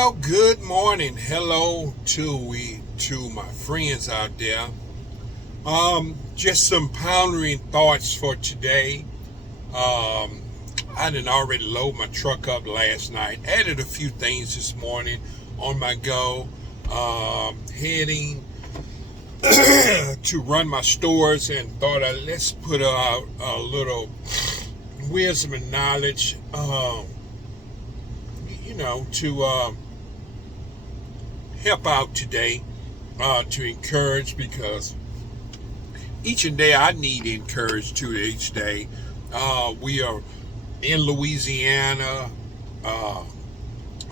Well, good morning. Hello to my friends out there. Just some pondering thoughts for today. Um, I didn't already load my truck up last night. Added a few things this morning on my go. Heading to run my stores and thought let's put out a little wisdom and knowledge. To help out today, to encourage, because each and day I need encouraged to each day. We are in Louisiana. Uh,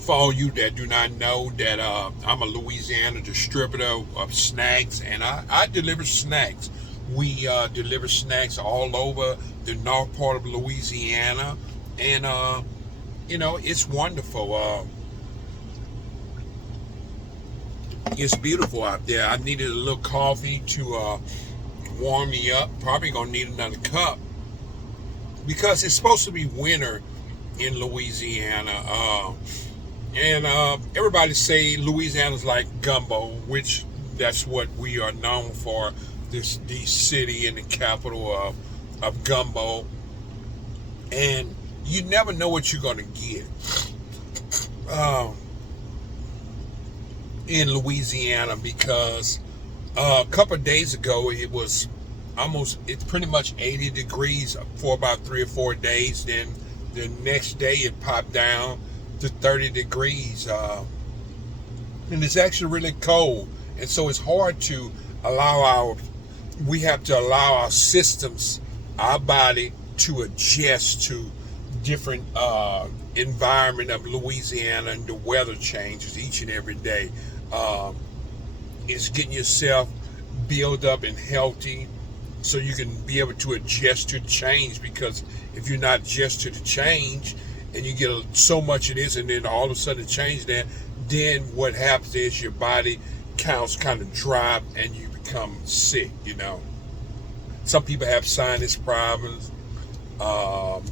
for all you that do not know, that I'm a Louisiana distributor of snacks, and I deliver snacks. We deliver snacks all over the north part of Louisiana, and it's wonderful. It's beautiful out there. I needed a little coffee to warm me up. Probably gonna need another cup because it's supposed to be winter in Louisiana. And everybody say Louisiana's like gumbo, which that's what we are known for. The city and the capital of gumbo, and you never know what you're gonna get. In Louisiana, because a couple of days ago it's pretty much 80 degrees for about 3 or 4 days. Then the next day it popped down to 30 degrees, and it's actually really cold. And so it's hard to we have to allow our systems, our body, to adjust to different environment of Louisiana, and the weather changes each and every day. Is getting yourself built up and healthy so you can be able to adjust to the change, because if you're not adjust to the change and you get so much of this and then all of a sudden change that, then what happens is your body counts kind of drop and you become sick. Some people have sinus problems,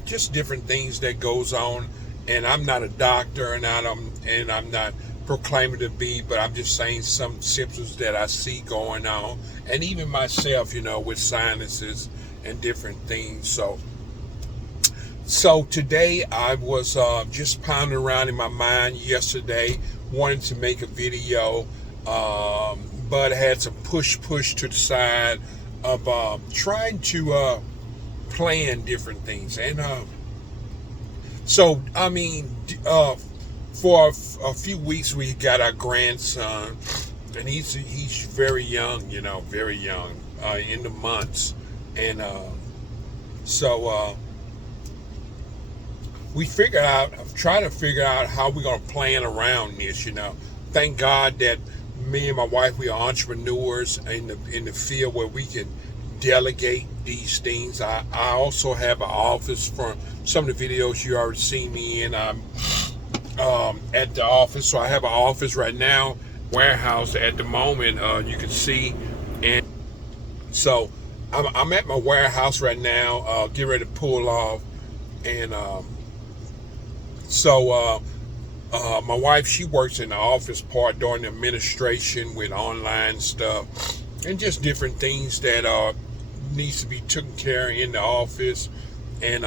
just different things that goes on. And I'm not a doctor, and I'm not proclaiming to be, but I'm just saying some symptoms that I see going on, and even myself, with sinuses and different things. So today I was just pounding around in my mind yesterday, wanting to make a video, but I had some push to the side of trying to plan different things. And for a few weeks we got our grandson, and he's very young, very young, in the months, and we trying to figure out how we're gonna plan around this. Thank God that me and my wife, we are entrepreneurs in the field where we can delegate these things. I also have an office. For some of the videos you already seen me in, I'm at the office. So I have an office right now, warehouse at the moment, you can see. And so I'm at my warehouse right now, getting ready to pull off. And my wife, she works in the office part doing the administration with online stuff and just different things that needs to be taken care of in the office. And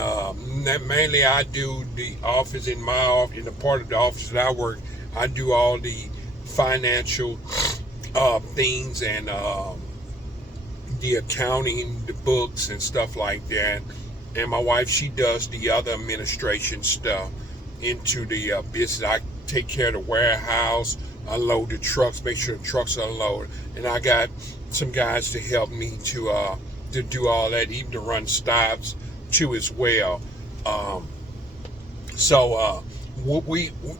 mainly I do the office in the part of the office that I work. I do all the financial things, and the accounting, the books and stuff like that. And my wife, she does the other administration stuff into the business. I take care of the warehouse, unload the trucks, make sure the trucks are unloaded. And I got some guys to help me to do all that, even to run stops too as well.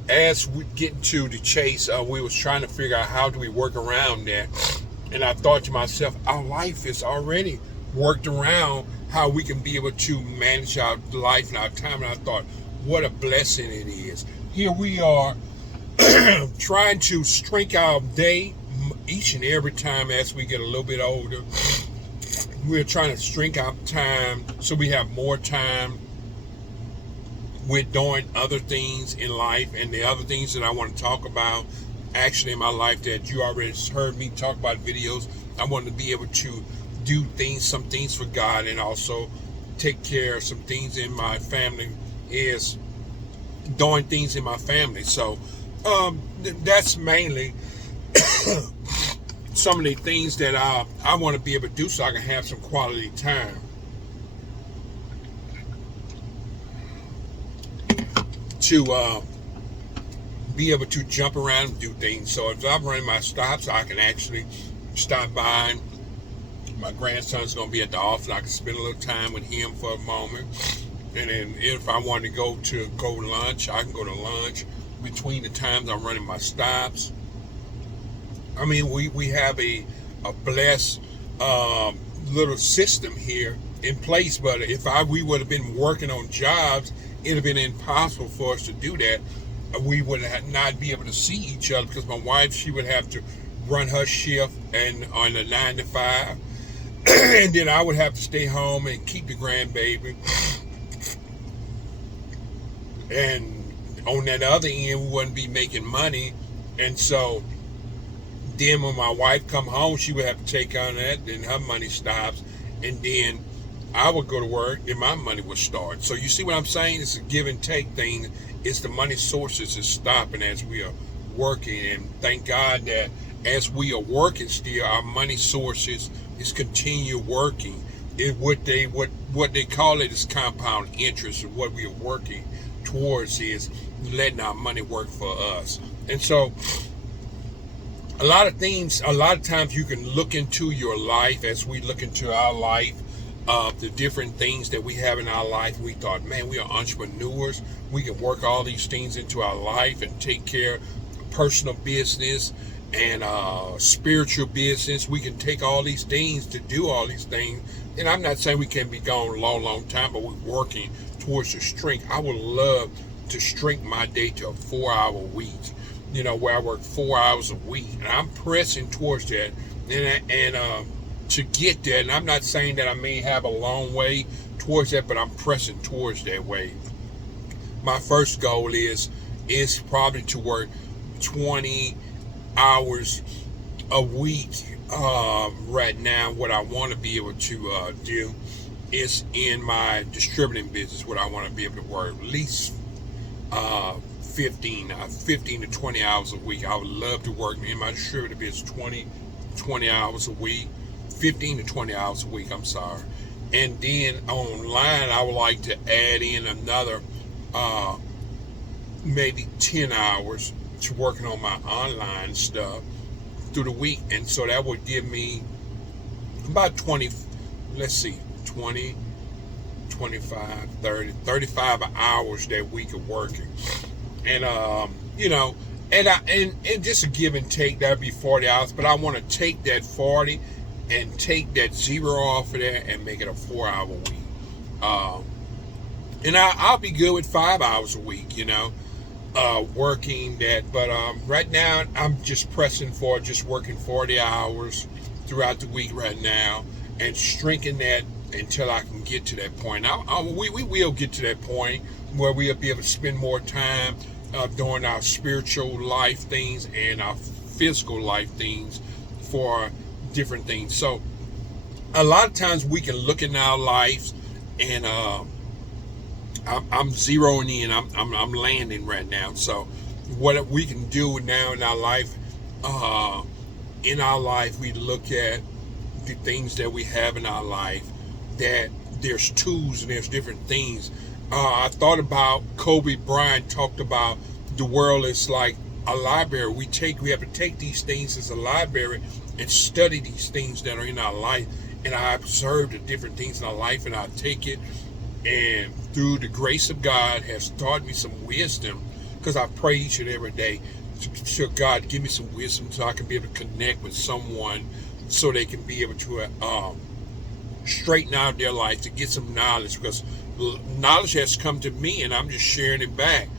As we get into the chase, we was trying to figure out how do we work around that. And I thought to myself, our life is already worked around how we can be able to manage our life and our time. And I thought, what a blessing it is. Here we are trying to shrink our day each and every time as we get a little bit older. We're trying to shrink our time so we have more time with doing other things in life, and the other things that I want to talk about actually in my life that you already heard me talk about videos. I want to be able to do some things for God, and also take care of some things in my family, is doing things in my family. So that's mainly some of the things that I want to be able to do so I can have some quality time. To be able to jump around and do things. So if I'm running my stops, I can actually stop by. My grandson's going to be at the office. I can spend a little time with him for a moment. And then if I want to go lunch, I can go to lunch between the times I'm running my stops. I mean, we have a blessed little system here in place. But if we would have been working on jobs, it would have been impossible for us to do that. We would not be able to see each other, because my wife, she would have to run her shift and on the 9 to 5, and then I would have to stay home and keep the grandbaby. And on that other end, we wouldn't be making money. And so then when my wife come home, she would have to take on that, then her money stops, and then I would go to work and my money would start. So you see what I'm saying? It's a give and take thing. It's the money sources is stopping as we are working. And thank God that as we are working still, our money sources is continue working. What they call it is compound interest. And what we are working towards is letting our money work for us. And so a lot of times you can look into your life, as we look into our life, the different things that we have in our life. We thought, man, we are entrepreneurs. We can work all these things into our life and take care of personal business and spiritual business. We can take all these things to do all these things. And I'm not saying we can't be gone a long time, but we're working towards the strength. I would love to shrink my day to a 4-hour week, where I work 4 hours a week. And I'm pressing towards that. And to get there, and I'm not saying that I may have a long way towards that, but I'm pressing towards that way. My first goal is probably to work 20 hours a week. Right now, what I want to be able to do is in my distributing business, what I want to be able to work at least 15 to 20 hours a week. I would love to work in my distributor business 20 hours a week. 15 to 20 hours a week, I'm sorry. And then online, I would like to add in another maybe 10 hours to working on my online stuff through the week. And so that would give me about 20, 25, 30, 35 hours that week of working. And, and just a give and take, that would be 40 hours. But I want to take that 40 and take that 0 off of there and make it a 4-hour week. And I'll be good with 5 hours a week, working that. But right now, I'm just pressing for just working 40 hours throughout the week right now, and shrinking that until I can get to that point. We will get to that point where we'll be able to spend more time doing our spiritual life things and our physical life things for different things. So a lot of times we can look in our lives, and I'm zeroing in. I'm landing right now. So what we can do now in our life, we look at the things that we have in our life, that there's tools and there's different things. I thought about Kobe Bryant talked about the world is like a library. We have to take these things as a library and study these things that are in our life. And I observe the different things in our life, and I take it, and through the grace of God has taught me some wisdom, because I pray each and every day to God, give me some wisdom so I can be able to connect with someone, so they can be able to straighten out their life, to get some knowledge, because knowledge has come to me, and I'm just sharing it back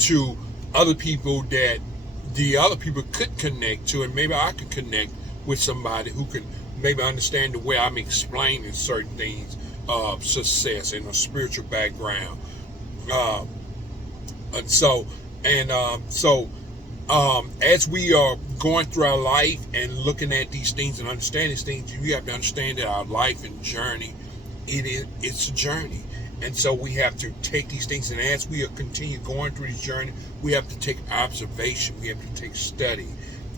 to other people that the other people could connect to, and maybe I could connect with somebody who can maybe understand the way I'm explaining certain things of success and a spiritual background. And as we are going through our life and looking at these things and understanding these things, you have to understand that our life and journey, it's a journey. And so we have to take these things, and as we continue going through this journey, we have to take observation, we have to take study,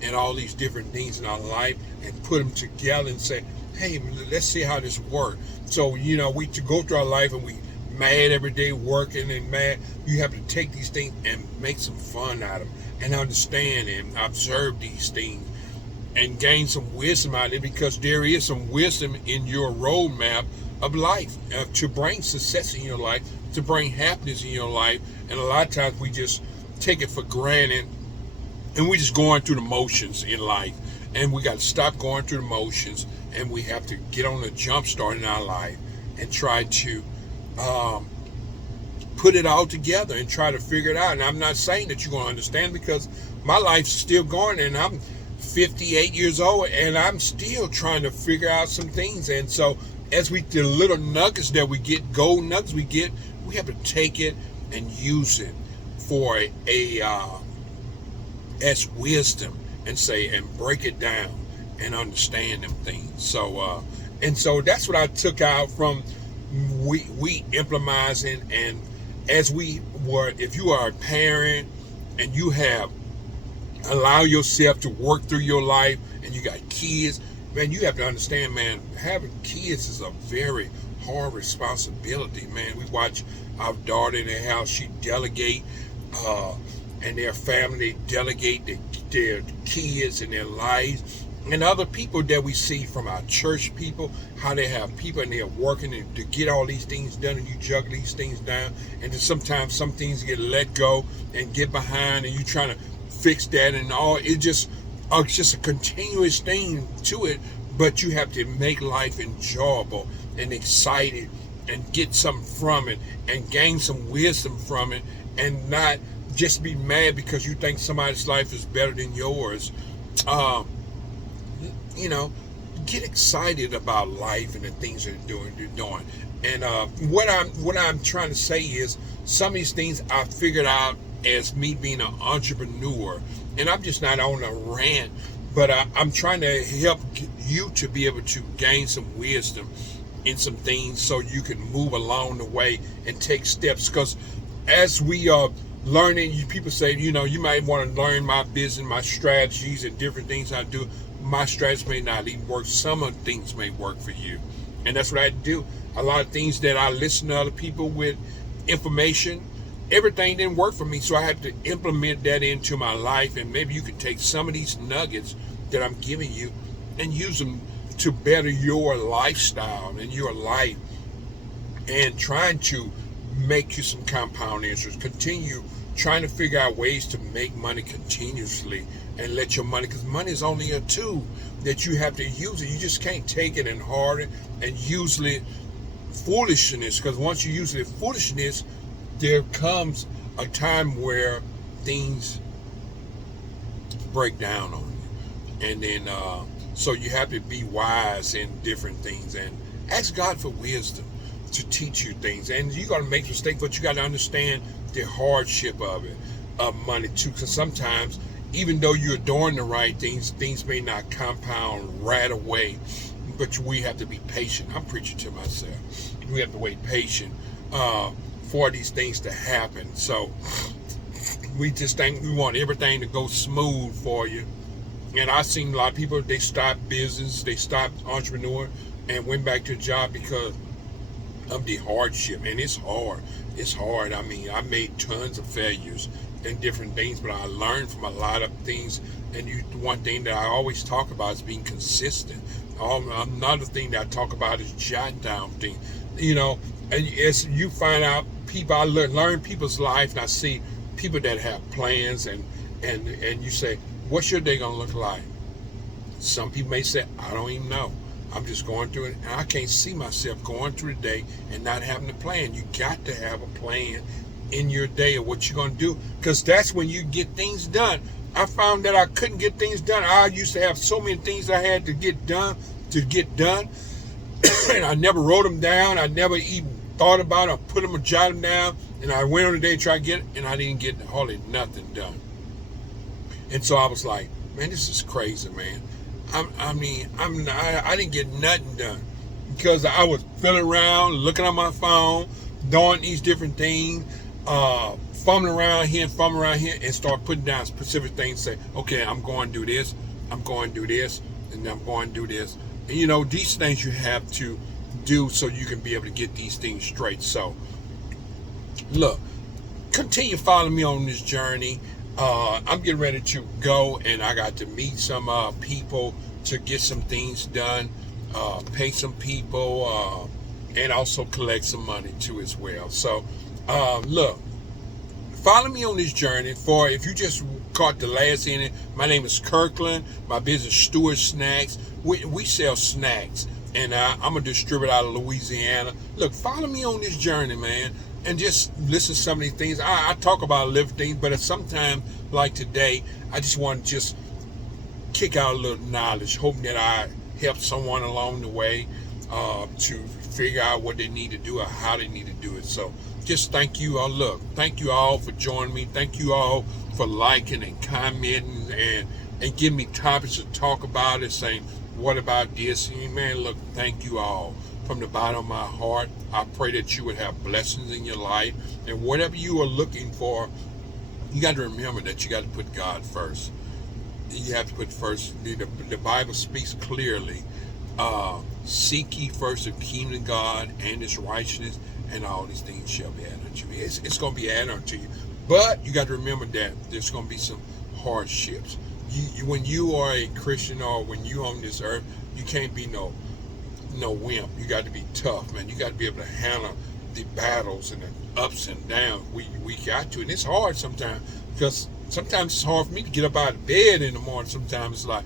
and all these different things in our life, and put them together and say, hey, let's see how this works. So, we to go through our life and we mad every day working and mad. You have to take these things and make some fun out of them and understand and observe these things and gain some wisdom out of it, because there is some wisdom in your roadmap of life to bring success in your life, to bring happiness in your life. And a lot of times we just take it for granted, and we're just going through the motions in life. And we got to stop going through the motions, and we have to get on a jump start in our life and try to put it all together and try to figure it out. And I'm not saying that you're going to understand, because my life's still going, and I'm 58 years old, and I'm still trying to figure out some things. And so as the little nuggets that we get, gold nuggets we get, we have to take it and use it for as wisdom, and break it down and understand them things. So that's what I took out from we implementing. And if you are a parent and you have allow yourself to work through your life, and you got kids, man, you have to understand, man, having kids is a very hard responsibility, man. We watch our daughter in the house, she delegate, and their family, they delegate their kids and their lives. And other people that we see from our church people, how they have people and they're working to get all these things done, and you juggle these things down. And then sometimes some things get let go and get behind, and you trying to fix that and all. It's just a continuous thing to it. But you have to make life enjoyable and excited, and get something from it, and gain some wisdom from it, and not just be mad because you think somebody's life is better than yours. Get excited about life and the things they're doing. And what I'm trying to say is, some of these things I figured out as me being an entrepreneur, and I'm just not on a rant, but I'm trying to help you to be able to gain some wisdom in some things, so you can move along the way and take steps. Because as we are learning, people say, you might want to learn my business, my strategies, and different things I do. My strategies may not even work. Some of the things may work for you. And that's what I do. A lot of things that I listen to other people with information, everything didn't work for me. So I had to implement that into my life. And maybe you can take some of these nuggets that I'm giving you and use them to better your lifestyle and your life, and trying to make you some compound interest. Continue trying to figure out ways to make money continuously, and let your money, because money is only a tool that you have to use it. You just can't take it and harden and use it foolishness, because once you use it foolishness, there comes a time where things break down on you. And then so you have to be wise in different things, and ask God for wisdom to teach you things. And you're going to make mistakes, but you got to understand the hardship of it, of money too. Because sometimes, even though you're doing the right things may not compound right away. But we have to be patient. I'm preaching to myself. We have to wait patient for these things to happen. So we just think we want everything to go smooth for you. And I've seen a lot of people, they stopped business, they stopped entrepreneur, and went back to a job because of the hardship. And it's hard. It's hard. I mean, I made tons of failures and different things, but I learned from a lot of things. And one thing that I always talk about is being consistent. Another thing that I talk about is jotting down things. And as you find out people, I learn people's life, and I see people that have plans, and you say, what's your day gonna look like? Some people may say, I don't even know. I'm just going through it, and I can't see myself going through the day and not having a plan. You got to have a plan in your day of what you're going to do, because that's when you get things done. I found that I couldn't get things done. I used to have so many things I had to get done, and I never wrote them down. I never even thought about it or put them or jotted them down. And I went on the day to try to get it, and I didn't get hardly nothing done. And so I was like, man, this is crazy, man. I didn't get nothing done because I was fiddling around, looking at my phone, doing these different things, fumbling around here and start putting down specific things. Say, okay, I'm going to do this, I'm going to do this, and I'm going to do this. And you know, these things you have to do so you can be able to get these things straight. So, look, continue following me on this journey. I'm getting ready to go, and I got to meet some people to get some things done, pay some people, and also collect some money too as well. So, look, follow me on this journey. For if you just caught the last in it, my name is Kirkland. My business, Stewart Snacks. We sell snacks, and I'm a distributor out of Louisiana. Look, follow me on this journey, man. And just listen to some of these things. I talk about living things, but sometimes, like today, I just want to just kick out a little knowledge, hoping that I help someone along the way to figure out what they need to do or how they need to do it. So just thank you all. Look, thank you all for joining me. Thank you all for liking and commenting and giving me topics to talk about and saying, what about this? And man, look, thank you all. From the bottom of my heart, I pray that you would have blessings in your life. And whatever you are looking for, you got to remember that you got to put God first. You have to put first. The Bible speaks clearly. Seek ye first the kingdom of God and his righteousness, and all these things shall be added unto you. It's going to be added unto you. But you got to remember that there's going to be some hardships. When you are a Christian or when you're on this earth, you can't be no wimp. You got to be tough, man. You got to be able to handle the battles and the ups and downs. We got to, and it's hard sometimes because sometimes it's hard for me to get up out of bed in the morning. Sometimes it's like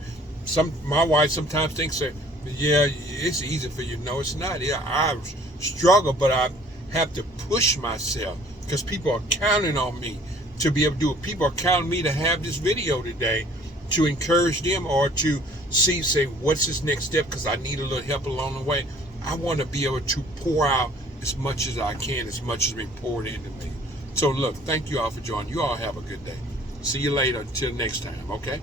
my wife sometimes thinks that, yeah, it's easy for you. No, it's not. Yeah, I struggle, but I have to push myself because people are counting on me to be able to do it. People are counting on me to have this video today to encourage them or to say, what's this next step? Because I need a little help along the way. I want to be able to pour out as much as I can, as much as been poured into me. So look, thank you all for joining. You all have a good day. See you later. Until next time, okay?